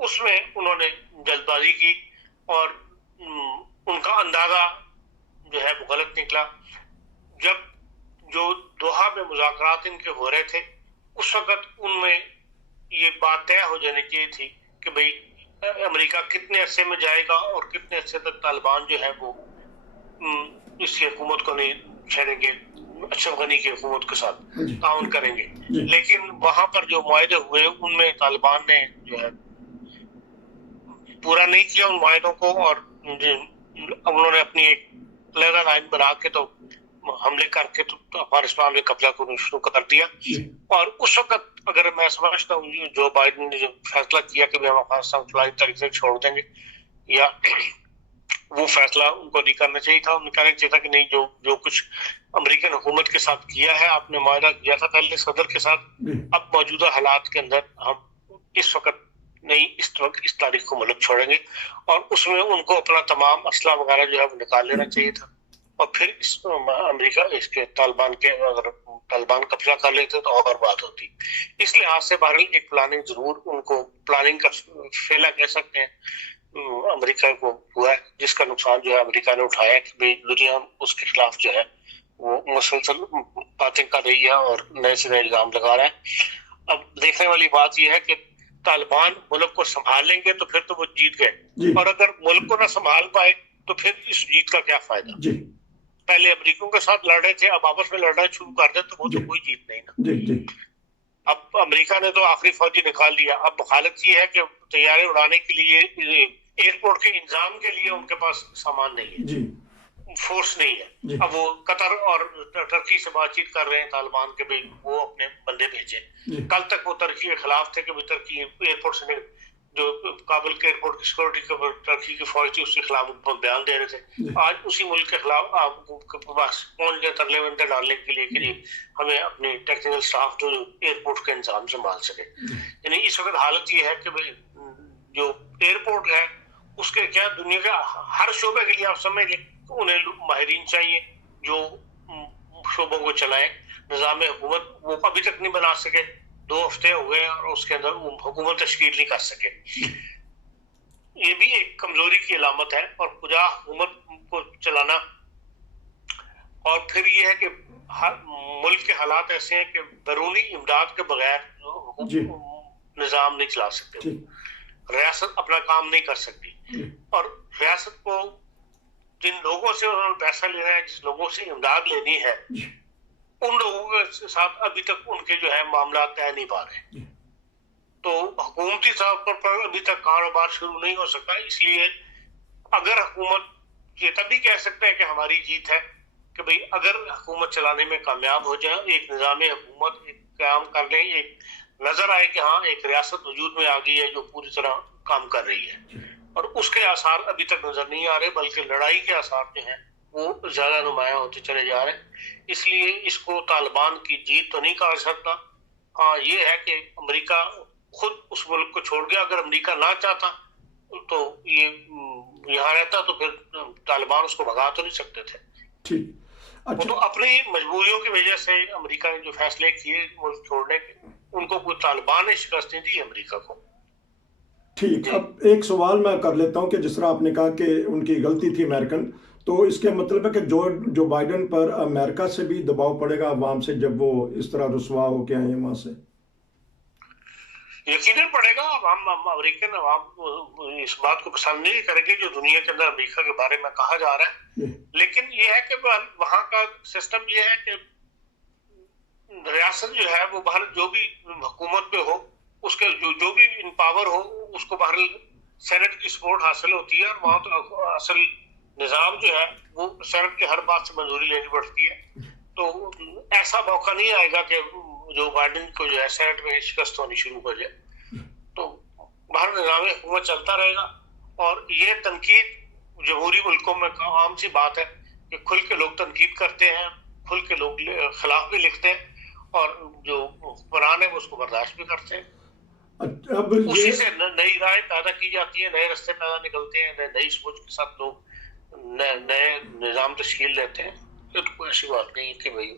اس میں انہوں نے جلد بازی کی اور ان کا اندازہ جو ہے وہ غلط نکلا. جب جو دوحہ میں مذاکرات ان کے ہو رہے تھے اس وقت ان میں یہ بات طے ہو جانی چاہیے تھی کہ بھئی امریکہ کتنے عرصے میں جائے گا اور کتنے عرصے تک طالبان جو ہے وہ اس کی حکومت کو نہیں چھیڑیں گے, اشرف غنی کی حکومت کے ساتھ تعاون کریں گے. لیکن وہاں پر جو معاہدے ہوئے ان میں طالبان نے جو ہے پورا نہیں کیا ان معاہدوں کو, اور انہوں نے اپنی ایک علیحدہ لائن بنا کے تو حملے کر کے تو افغانستان میں قبضہ کرنا شروع کر دیا. اور اس وقت اگر میں سمجھتا ہوں جو بائیڈن نے جو فیصلہ کیا کہ ہم افغانستان فلائی طریقے سے چھوڑ دیں گے, یا وہ فیصلہ ان کو نہیں کرنا چاہیے تھا. ان کہنا چاہیے تھا کہ نہیں, جو کچھ امریکن حکومت کے ساتھ کیا ہے, آپ نے معاہدہ کیا تھا پہلے صدر کے ساتھ, اب موجودہ حالات کے اندر ہم اس وقت نہیں, اس وقت اس تاریخ کو ملک چھوڑیں گے. اور اس میں ان کو اپنا تمام اسلحہ وغیرہ جو ہے وہ نکال لینا چاہیے تھا, اور پھر امریکہ اس کے طالبان کے اگر طالبان قبضہ کر لیتے تو اور بات ہوتی. اس لحاظ سے بہرحال ایک پلاننگ ضرور, ان کو پلاننگ کا فیلہ کہہ سکتے ہیں, امریکہ کو ہوا ہے, جس کا نقصان جو ہے امریکہ نے اٹھایا کہ بھئی دنیا اس کے خلاف جو ہے وہ مسلسل باتیں کر رہی ہے اور نئے سے نئے الزام لگا رہا ہے. اب دیکھنے والی بات یہ ہے کہ طالبان ملک کو سنبھال لیں گے تو پھر تو وہ جیت گئے, اور اگر ملک کو نہ سنبھال پائے تو پھر اس جیت کا کیا فائدہ. پہلے امریکیوں کے ساتھ لڑ رہے تھے, اب آپس میں لڑنا شروع کر دیں تو وہ تو کوئی جیت نہیں نا. اب امریکہ نے تو آخری فوجی نکال لیا, اب حالت یہ ہے کہ طیارے اڑانے کے لیے ایئرپورٹ کے انتظام کے لیے ان کے پاس سامان نہیں ہے, فورس نہیں ہے. اب وہ قطر اور ترکی سے بات چیت کر رہے ہیں طالبان کے, بھئی وہ اپنے بندے بھیجے. کل تک وہ ترکی کے خلاف تھے کہ ترکی ایئرپورٹ سے جو کابل کے ایئرپورٹ کی سیکورٹی کے ترکی کی فوج تھی اس کے خلاف بیان دے رہے تھے. آج اسی ملک کے خلاف آپ کے پاس پہنچ گئے ترلے وندے ڈالنے کے لیے کہ ہمیں اپنے ٹیکنیکل سٹاف جو ایئرپورٹ کا انتظام سنبھال سکے. یعنی اس وقت حالت یہ ہے کہ جو ایئرپورٹ ہے اس کے کیا دنیا کے ہر شعبے کے لیے آپ سمجھ لیں انہیں ماہرین چاہیے جو شعبوں کو چلائیں. نظام حکومت وہ ابھی تک نہیں بنا سکے, 2 ہفتے ہو گئے اور اس کے اندر حکومت تشکیل نہیں کر سکے. یہ بھی ایک کمزوری کی علامت ہے, اور خدا حکومت کو چلانا. اور پھر یہ ہے کہ ملک کے حالات ایسے ہیں کہ بیرونی امداد کے بغیر نظام نہیں چلا سکتے, ریاست اپنا کام نہیں کر سکتی. اور ریاست کو جن لوگوں سے انہوں نے پیسہ لینا ہے, جس لوگوں سے امداد لینی ہے, ان لوگوں کے ساتھ ابھی تک ان کے جو ہے معاملات طے نہیں پا رہے. تو حکومتی طور پر ابھی تک کاروبار شروع نہیں ہو سکا. اس لیے اگر حکومت یہ تبھی کہہ سکتے ہیں کہ ہماری جیت ہے کہ بھئی اگر حکومت چلانے میں کامیاب ہو جائے, ایک نظام حکومت قیام کر لیں, ایک نظر آئے کہ ہاں ایک ریاست وجود میں آ گئی ہے جو پوری طرح کام کر رہی ہے. اور اس کے آثار ابھی تک نظر نہیں آ رہے, بلکہ لڑائی کے آثار جو ہیں وہ زیادہ نمایاں ہوتے چلے جا رہے ہیں. اس لیے اس کو طالبان کی جیت تو نہیں کہا سکتا. ہاں یہ ہے کہ امریکہ خود اس ملک کو چھوڑ گیا. اگر امریکہ نہ چاہتا تو یہ یہاں رہتا تو پھر طالبان اس کو بھگا تو نہیں سکتے تھے. وہ تو اپنی مجبوریوں کی وجہ سے امریکہ نے جو فیصلے کیے ملک چھوڑنے کے, ان کو کوئی طالبان نے شکست نہیں دی امریکہ کو. ٹھیک, اب ایک سوال میں کر لیتا ہوں کہ جس طرح آپ نے کہا کہ ان کی غلطی تھی امریکن, تو اس کے مطلب ہے کہ جو بائیڈن پر امریکہ سے بھی دباؤ پڑے گا عوام سے جب وہ اس طرح رسوا ہو کے آئے ہیں وہاں سے؟ یقیناً پڑے گا. اب ہم امریکن عوام اس بات کو پسند نہیں کریں گے جو دنیا کے اندر امریکہ کے بارے میں کہا جا رہا ہے. لیکن یہ ہے کہ وہاں کا سسٹم یہ ہے کہ ریاست جو ہے وہ باہر جو بھی حکومت پہ ہو اس کے جو بھی ان پاور ہو اس کو باہر سینٹ کی سپورٹ حاصل ہوتی ہے, اور وہاں تو اصل نظام جو ہے وہ سینٹ کے ہر بات سے منظوری لینی پڑتی ہے. تو ایسا موقع نہیں آئے گا کہ جو بائیڈن کو جو ہے سینٹ میں شکست ہونی شروع ہو جائے. تو باہر نظام حکومت چلتا رہے گا. اور یہ تنقید جمہوری ملکوں میں عام سی بات ہے کہ کھل کے لوگ تنقید کرتے ہیں, کھل کے لوگ خلاف بھی لکھتے ہیں, اور جو حکمران ہے وہ اس کو برداشت بھی کرتے ہیں. اسی سے نئی رائے پیدا کی جاتی ہے, نئے رستے پیدا نکلتے ہیں, نئی سوچ کے ساتھ لوگ نئے نظام تشکیل لیتے ہیں. یہ تو کوئی ایسی بات نہیں کہ بھائی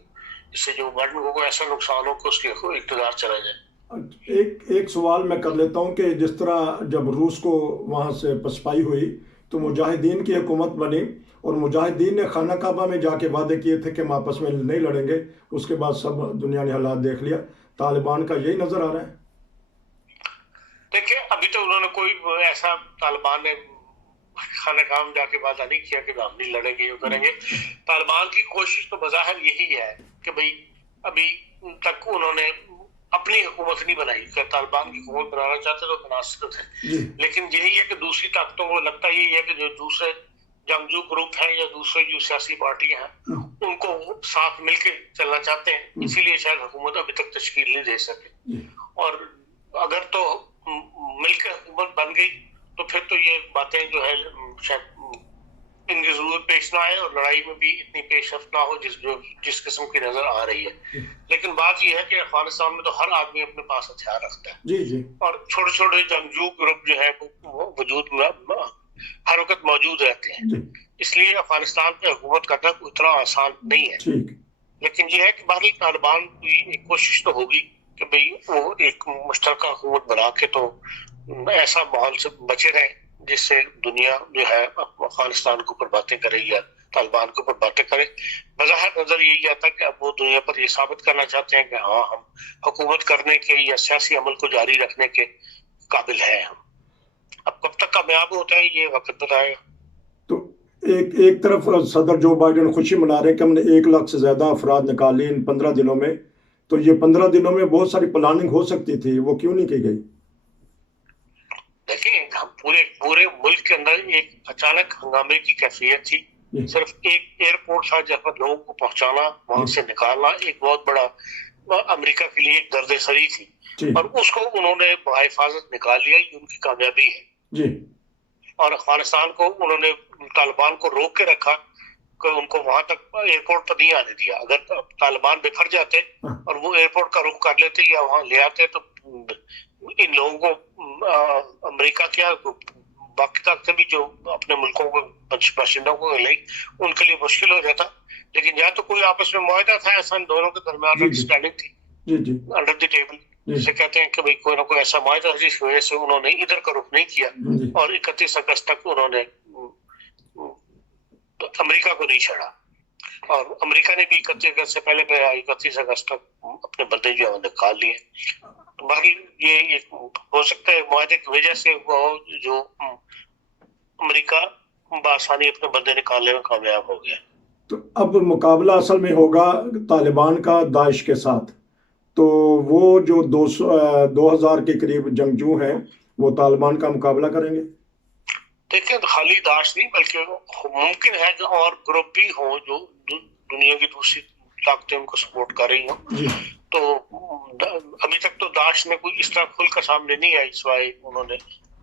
اس سے جو بائیڈن کو ایسا نقصان ہو کہ اس کے اقتدار چلا جائے. ایک سوال میں کر لیتا ہوں کہ جس طرح جب روس کو وہاں سے پسپائی ہوئی تو مجاہدین کی حکومت بنی اور مجاہدین نے خانہ کعبہ میں جا کے وعدے کیے تھے کہ ہم آپس میں نہیں لڑیں گے. اس کے بعد سب دنیا نے حالات دیکھ لیا. طالبان کا یہی نظر آ رہا ہے. دیکھیں ابھی تو انہوں نے کوئی ایسا طالبان نے خانہ کعبہ جا کے وعدہ نہیں کیا کہ ہم نہیں لڑیں گے یہ کریں گے. طالبان کی کوشش تو بظاہر یہی ہے کہ بھئی ابھی تک انہوں نے اپنی حکومت نہیں بنائی. کہ طالبان کی حکومت بنانا چاہتے تو بنا سکتے تھے, لیکن یہی ہے کہ دوسری طاقتوں کو لگتا یہی ہے کہ جو دوسرے جنگجو گروپ ہیں یا دوسرے جو سیاسی پارٹیاں ہیں ان کو ساتھ مل کے چلنا چاہتے ہیں, اسی لیے شاید حکومت ابھی تک تشکیل نہیں دے سکے. اور اگر تو مل کے حکومت بن گئی تو پھر تو یہ باتیں جو ہے شاید ان کی ضرورت پیش نہ آئے اور لڑائی میں بھی اتنی پیش رفت نہ ہو جس قسم کی نظر آ رہی ہے. لیکن بات یہ ہے کہ افغانستان میں تو ہر آدمی اپنے پاس ہتھیار رکھتا ہے اور چھوٹے چھوٹے جنگجو گروپ جو ہے وہ وجود میں ہر وقت موجود رہتے ہیں. اس لیے افغانستان پہ حکومت کرنا اتنا آسان نہیں ہے. لیکن یہ ہے کہ باہر طالبان کی ایک کوشش تو ہوگی کہ بھئی وہ ایک مشترکہ حکومت بنا کے تو ایسا ماحول سے بچے رہیں جس سے دنیا جو ہے افغانستان کے اوپر باتیں کرے یا طالبان کے اوپر باتیں کرے. بظاہر نظر یہی آتا کہ اب وہ دنیا پر یہ ثابت کرنا چاہتے ہیں کہ ہاں ہم حکومت کرنے کے یا سیاسی عمل کو جاری رکھنے کے قابل ہیں. ہم اب کب تک کامیاب ہوتا ہے یہ وقت بتائے گا. تو ایک طرف صدر جو بائیڈن خوشی منا رہے ہیں کہ ہم نے 1 لاکھ سے زیادہ افراد نکال لیے ان 15 دنوں میں, تو یہ 15 دنوں میں بہت ساری پلاننگ ہو سکتی تھی, وہ کیوں نہیں کی گئی؟ دیکھیں پورے ملک کے اندر ایک اچانک ہنگامے کی کیفیت تھی. صرف ایک ایئرپورٹ تھا جہاں پر لوگوں کو پہنچانا وہاں سے نکالنا ایک بہت بڑا امریکہ کے لیے ایک درد سری تھی, اور اس کو انہوں نے بحفاظت نکال لیا. یہ ان کی کامیابی ہے. اور افغانستان کو انہوں نے طالبان کو روک کے رکھا کہ ان کو وہاں تک ایئرپورٹ پر نہیں آنے دیا. اگر طالبان بکھر جاتے اور وہ ایئرپورٹ کا رخ کر لیتے یا وہاں لے آتے تو ان لوگوں کو امریکہ کیا باقی طاقتیں بھی جو اپنے ملکوں کو باشندوں کو لیں ان کے لیے مشکل ہو جاتا. لیکن یا تو کوئی آپس میں معاہدہ تھا ایسا, ان دونوں کے درمیان انڈرسٹینڈنگ تھی انڈر دی ٹیبل, جسے کہتے ہیں کہ بھئی کوئی نہ کوئی ایسا معاہدہ جس وجہ سے انہوں نے ادھر کا رخ نہیں کیا اور 31 اگست تک انہوں نے امریکہ کو نہیں چھڑا. اور امریکہ نے بھی 31 اگست سے پہلے 31 اگست تک اپنے بندے جو ہے نکال لیے. باقی یہ ایک ہو سکتا ہے معاہدے کی وجہ سے وہ جو امریکہ بآسانی اپنے بندے نکالنے میں کامیاب ہو گیا. تو اب مقابلہ اصل میں ہوگا طالبان کا داعش کے ساتھ. تو وہ جو 2000 کے قریب جنگجو ہیں وہ طالبان کا مقابلہ کریں گے. دیکھیں خالی داعش نہیں بلکہ ممکن ہے کہ اور گروپ بھی ہوں جو دنیا کی دوسری طاقتیں ان کو سپورٹ کر رہی ہوں. تو ابھی تک تو داعش میں کوئی اس طرح کھل کر سامنے نہیں آئی, سوائے انہوں نے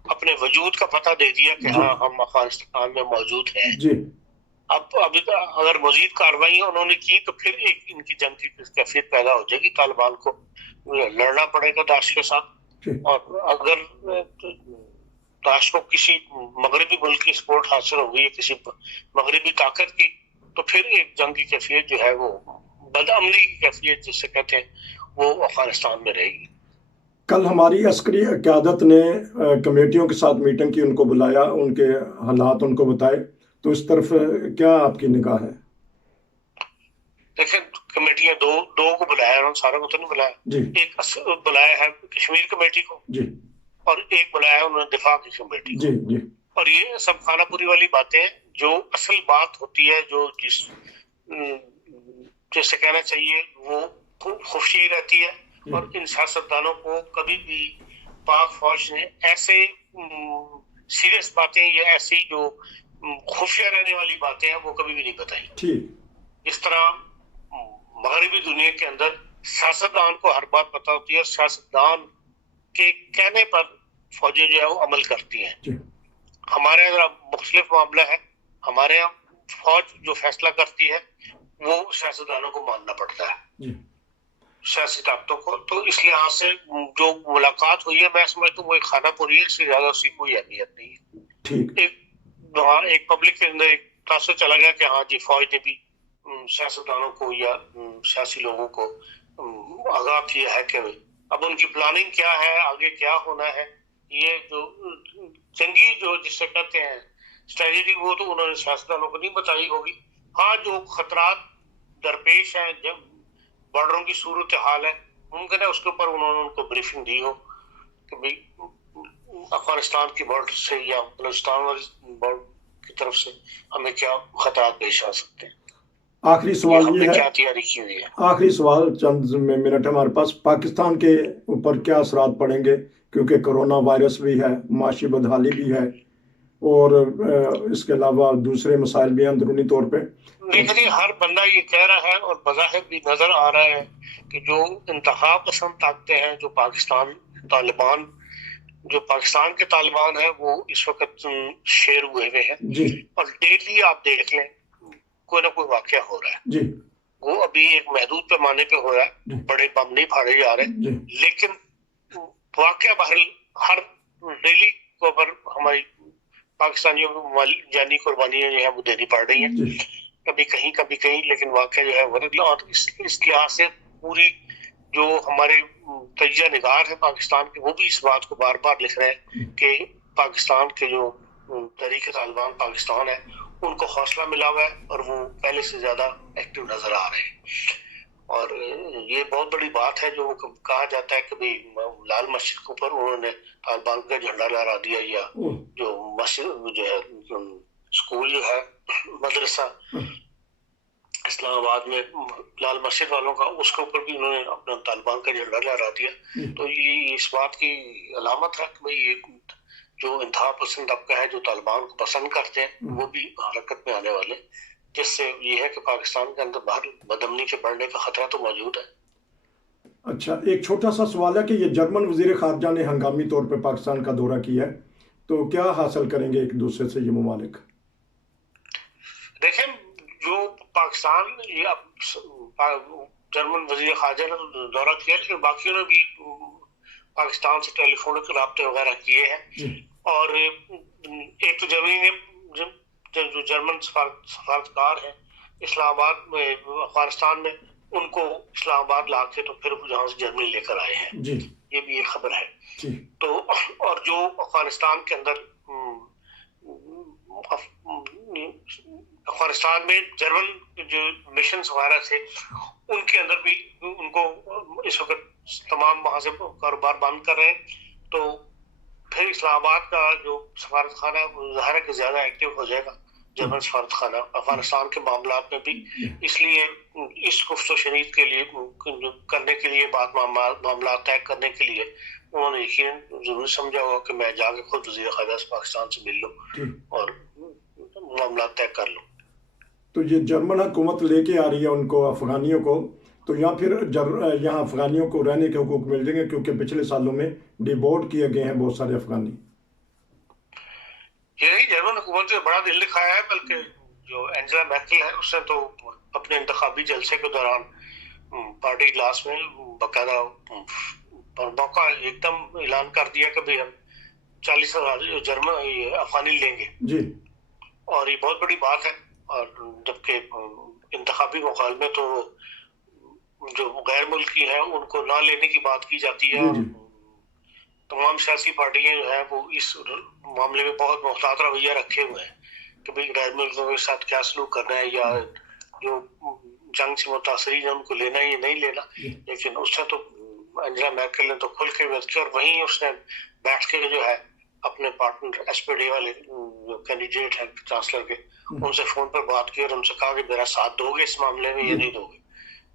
اپنے وجود کا پتہ دے دیا کہ ہاں ہم افغانستان میں موجود ہیں. اب ابھی اگر مزید کارروائیاں انہوں نے کی تو پھر ایک ان کی جنگ کی کیفیت پیدا ہو جائے گی. طالبان کو لڑنا پڑے گا داعش کے ساتھ, اور اگر داعش کو کسی مغربی ملک کی سپورٹ حاصل ہوگی یا کسی مغربی طاقت کی تو پھر ایک جنگ کی کیفیت جو ہے وہ بدعملی کی کیفیت جسے کہتے ہیں وہ افغانستان میں رہے گی. کل ہماری عسکری قیادت نے کمیٹیوں کے ساتھ میٹنگ کی, ان کو بلایا, ان کے حالات ان کو بتائے, تو اس طرف کیا آپ کی نگاہ ہے؟ دیکھیں کمیٹیاں دو کو بلایا, انہوں نے ساروں کو تو نہیں بلایا. ایک بلایا ہے کشمیر کمیٹی کو اور ایک بلایا ہے انہوں نے دفاع کی کمیٹی کو. اور یہ سب خانہ پوری والی باتیں جو اصل بات ہوتی ہے جو جیسے کہنا چاہیے وہ خفیہ رہتی ہے. اور ان سیاستدانوں کو کبھی بھی پاک فوج نے ایسے سیریس باتیں یا ایسی جو خفیہ رہنے والی باتیں ہیں وہ کبھی بھی نہیں بتائی. اس طرح مغربی دنیا کے اندر سیاستدان کو ہر بات پتہ ہوتی ہے اور سیاستدان کے کہنے پر فوجیں جو ہے وہ عمل کرتی ہیں. ہمارے یہاں مختلف معاملہ ہے. ہمارے یہاں فوج جو فیصلہ کرتی ہے وہ سیاستدانوں کو ماننا پڑتا ہے, سیاسی طاقتوں کو. تو اس لحاظ سے جو ملاقات ہوئی ہے میں سمجھتا ہوں وہ ایک خانہ پوری ہے, اس سے زیادہ اس کی کوئی اہمیت نہیں ہے. ایک پبلک کے اندر ایک تاثر چلا گیا کہ ہاں جی فوج نے بھی سیاستدانوں کو یا سیاسی لوگوں کو آگاہ کیا ہے کہ اب ان کی پلاننگ کیا ہے, آگے کیا ہونا ہے, یہ جو جنگی جو جس سے کہتے ہیں اسٹریٹجی, وہ تو انہوں نے سیاستدانوں کو نہیں بتائی ہوگی. ہاں جو خطرات درپیش ہیں, جب بارڈروں کی صورتحال ہے, ممکن ہے اس کے اوپر انہوں نے ان کو بریفنگ دی ہو کہ بھائی افغانستان کی بارڈر سے یا بلوچستان والی بارڈر کی طرف سے ہمیں کیا خطرات پیش آ سکتے ہیں. آخری سوال ہم یہ نے ہے, کیا تیاری کی ہوئی ہے. آخری سوال چند منٹ ہمارے پاس, پاکستان کے اوپر کیا اثرات پڑیں گے, کیونکہ کرونا وائرس بھی ہے, معاشی بدحالی بھی ہے, اور اس کے علاوہ دوسرے مسائل بھی ہیں اندرونی طور پہ. دیکھیے ہر بندہ یہ کہہ رہا ہے اور بظاہر بھی نظر آ رہا ہے کہ جو انتہا پسند طاقتیں ہیں, جو طالبان جو پاکستان کے طالبان ہیں, وہ اس وقت شیر ہوئے ہیں. جی اور ڈیلی آپ دیکھ لیں کوئی نہ کوئی واقعہ ہو رہا ہے. جی وہ ابھی ایک محدود پیمانے پہ ہو رہا ہے, بڑے بم نہیں پھاڑے جا رہے, جی لیکن واقعہ بہرحال ہر ڈیلی کو پر ہماری پاکستانیوں کو جانی قربانیاں جو ہیں وہ دینی پڑ رہی ہیں, جی کبھی کہیں لیکن واقعہ جو ہے وہ, اور اس لحاظ سے پوری جو ہمارے تجزیہ نگار ہیں پاکستان کے, وہ بھی اس بات کو بار بار لکھ رہے ہیں کہ پاکستان کے جو تحریک طالبان پاکستان ہے ان کو حوصلہ ملا ہوا ہے اور وہ پہلے سے زیادہ ایکٹیو نظر آ رہے ہیں. اور یہ بہت بڑی بات ہے جو کہا جاتا ہے کہ بھئی لال مسجد کے اوپر انہوں نے طالبان کا جھنڈا لہرا دیا, یا جو مسجد جو ہے اسکول جو ہے مدرسہ اسلام آباد میں لال مسجد والوں کا, اس کے اوپر بھی انہوں نے اپنا طالبان کا جھنڈا لہرا دیا. تو یہ اس بات کی علامت ہے کہ یہ جو انتہا پسند طبقہ ہے جو طالبان کو پسند کرتے ہیں وہ بھی حرکت میں آنے والے, جس سے یہ ہے کہ پاکستان کے اندر باہر بدامنی کے بڑھنے کا خطرہ تو موجود ہے. اچھا, ایک چھوٹا سا سوال ہے کہ یہ جرمن وزیر خارجہ نے ہنگامی طور پہ پاکستان کا دورہ کیا ہے, تو کیا حاصل کریں گے ایک دوسرے سے یہ ممالک؟ دیکھیں جو پاکستان جرمن وزیر خارجہ نے دورہ کیا, لیکن باقیوں نے بھی پاکستان سے ٹیلی فونک رابطے وغیرہ کیے ہیں. اور ایک تو جرمنی نے جو جرمن سفارتکار ہیں اسلام آباد میں افغانستان میں, ان کو اسلام آباد لا کے تو پھر جہاں سے جرمنی لے کر آئے ہیں. جی یہ بھی ایک خبر ہے. جی تو اور جو افغانستان کے اندر افغانستان میں جرمن جو مشنز وغیرہ تھے ان کے اندر بھی ان کو اس وقت تمام وہاں سے کاروبار بند کر رہے ہیں. تو پھر اسلام آباد کا جو سفارت خانہ ہے ظاہر ہے کہ زیادہ ایکٹیو ہو جائے گا جرمن سفارت خانہ افغانستان کے معاملات میں بھی. اس لیے اس گفت و شنید کے لیے کرنے کے لیے بات معاملات طے کرنے کے لیے انہوں نے یقیناً ضرور سمجھا ہوگا کہ میں جا کے خود وزیر خارجہ پاکستان سے مل لوں اور معاملات طے کر لوں. تو یہ جرمن حکومت لے کے آ رہی ہے ان کو, افغانیوں کو, تو یہاں پھر یہاں افغانیوں کو رہنے کے حقوق مل جائیں گے, کیونکہ پچھلے سالوں میں ڈیپورٹ کیے گئے ہیں بہت سارے افغانی. یہی جرمن حکومت نے بڑا دل دکھایا ہے, بلکہ جو اینجلا میرکل ہے اس نے تو اپنے انتخابی جلسے کے دوران پارٹی اجلاس میں باقاعدہ موقع ایک دم اعلان کر دیا کہ بھئی ہم 40,000 جرمن افغانی لیں گے. جی اور یہ بہت بڑی بات ہے. اور جبکہ انتخابی مکالمے تو جو غیر ملکی ہیں ان کو نہ لینے کی بات کی جاتی ہے, اور تمام سیاسی پارٹیاں جو ہیں وہ اس معاملے میں بہت محتاط رویہ رکھے ہوئے ہیں کہ بھئی غیر ملکوں کے ساتھ کیا سلوک کرنا ہے, یا جو جنگ سے متاثرین ہیں ان کو لینا ہے یا نہیں لینا. لیکن اس نے تو اینجلا میرکل نے تو کھل کے بات کی, اور وہیں اس نے بیٹھ کے جو ہے اپنے پارٹنر ایس پی ڈی والے جو کینڈیڈیٹ ہیں چانسلر کے, ان سے فون پر بات کی اور ان سے کہا کہ میرا ساتھ دو گے اس معاملے میں یا نہیں دو گے.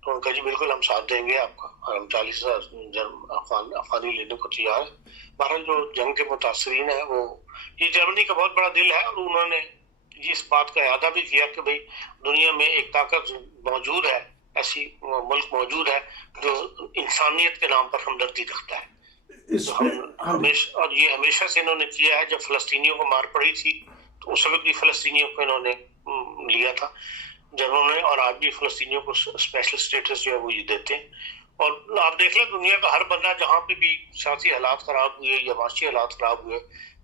تو انہوں نے کہا جی بالکل ہم ساتھ دیں گے آپ کا, اور ہم 40,000 افغانی لینے کو تیار ہیں. بہرحال جو جنگ کے متاثرین ہیں وہ یہ جرمنی کا بہت بڑا دل ہے, اور انہوں نے اس بات کا اعادہ بھی کیا کہ بھئی دنیا میں ایک طاقت موجود ہے, ایسی ملک موجود ہے جو انسانیت کے نام پر ہمدردی رکھتا ہے. اور یہ ہمیشہ سے انہوں نے کیا ہے. جب فلسطینیوں کو مار پڑی تھی تو اس وقت بھی فلسطینیوں کو انہوں نے لیا تھا جرمنوں نے, اور آج بھی فلسطینیوں کو اسپیشل اسٹیٹس جو ہے وہ یہ دیتے ہیں. اور آپ دیکھ لیں دنیا کا ہر بندہ جہاں پہ بھی سیاسی حالات خراب ہوئے یا معاشی حالات خراب ہوئے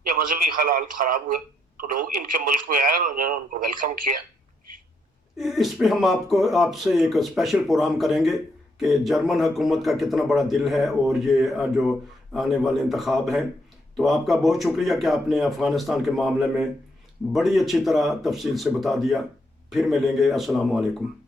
یا مذہبی حالات خراب ہوئے تو لوگ ان کے ملک میں آئے اور انہوں نے ان کو ویلکم کیا. اس پہ ہم آپ سے ایک اسپیشل پروگرام کریں گے کہ جرمن حکومت کا کتنا بڑا دل ہے اور یہ جو آنے والے انتخاب ہیں. تو آپ کا بہت شکریہ کہ آپ نے افغانستان کے معاملے میں بڑی اچھی طرح تفصیل سے بتا دیا. پھر ملیں گے. السلام علیکم.